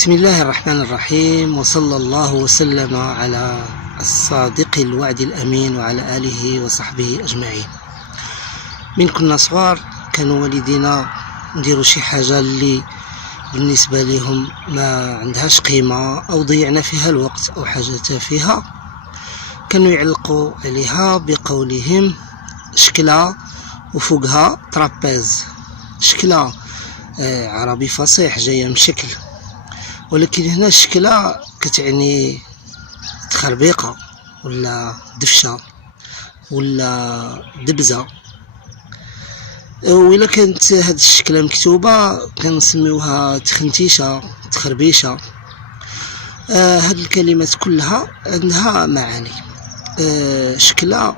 بسم الله الرحمن الرحيم، وصلى الله وسلم على الصادق الوعد الأمين وعلى آله وصحبه أجمعين. من كنا صغار كانوا والدينا نديروا شي حاجة اللي بالنسبة لهم ما عندهاش قيمة أو ضيعنا فيها الوقت أو حاجة تافهة، كانوا يعلقوا عليها بقولهم شكلها وفوقها ترابيز. شكلها عربي فصيح جاية من شكل، ولكن هنا الشكلة كتعني تخربيقة ولا دفشة ولا دبزة، وإلا كانت هاد الشكلة مكتوبة كنسميوها تخنتيشة تخربيشة. هاد الكلمات كلها عندها معاني. شكلة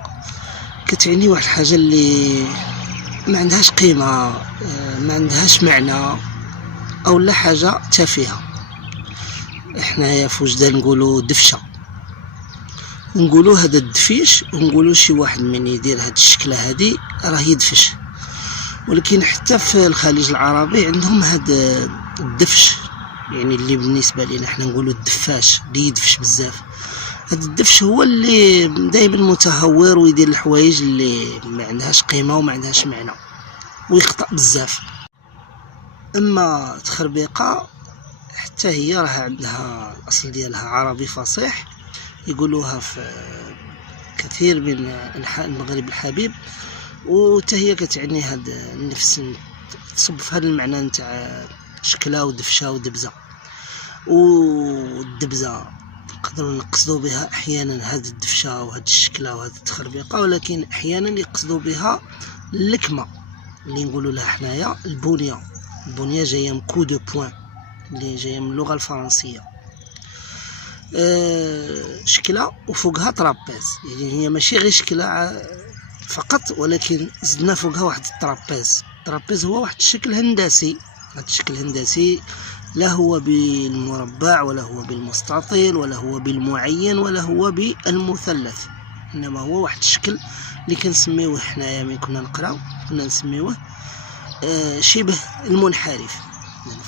كتعني واحد الحاجة اللي ما عندهاش قيمة، ما عندهاش معنى، أو لا حاجة تافهة. احنايا في وجدان نقولوا دفشة، ونقولوا هذا الدفيش، ونقولوا شي واحد من يدير هاد الشكلة هادي راه يدفش. ولكن حتى في الخليج العربي عندهم هاد الدفش، يعني اللي بالنسبة لنا احنا نقولوا الدفاش اللي يدفش بزاف. هاد الدفش هو اللي دايما متهور ويدير الحوايج اللي ما عندهاش قيمة وما عندهاش معنى ويخطأ بزاف. اما تخربيقة حتى هي راه عندها الاصل ديالها عربي فصيح، يقولوها في كثير من انحاء المغرب الحبيب، وتا هي كتعني هاد النفس، تصب في هذا المعنى نتاع شكلها ودفشه ودبزه. والدبزه نقدروا نقصدوا بها احيانا هاد الدفشه وهاد الشكله وهاد التخربيقه، ولكن احيانا يقصدوا بها اللكمه اللي نقولوا لها حنايا البنيه جايه من كو دو بوين اللي جايه من اللغه الفرنسيه. شكله وفوقها ترابيز، يعني هي ماشي غير شكله فقط، ولكن زدنا فوقها واحد الترابيز هو واحد الشكل هندسي. هذا الشكل الهندسي لا هو بالمربع ولا هو بالمستطيل ولا هو بالمعين ولا هو بالمثلث، انما هو واحد الشكل اللي كنسميوه حنايا من كنا نقراو كنا نسميوه شبه المنحرف.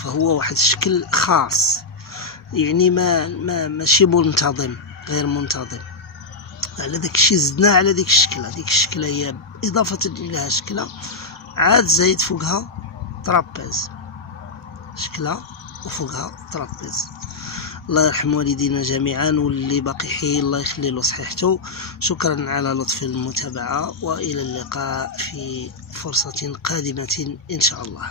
فهو واحد الشكل خاص، يعني ماشي منتظم، غير منتظم. على داك الشيء زدنا على ديك الشكله. ديك الشكله هي اضافه الى شكله عاد زايد فوقها ترابيز، شكله وفوقها ترابيز. الله يرحم والدينا جميعا، واللي باقي حي الله يخلي له صحيحته. شكرا على لطف المتابعه، والى اللقاء في فرصه قادمه ان شاء الله.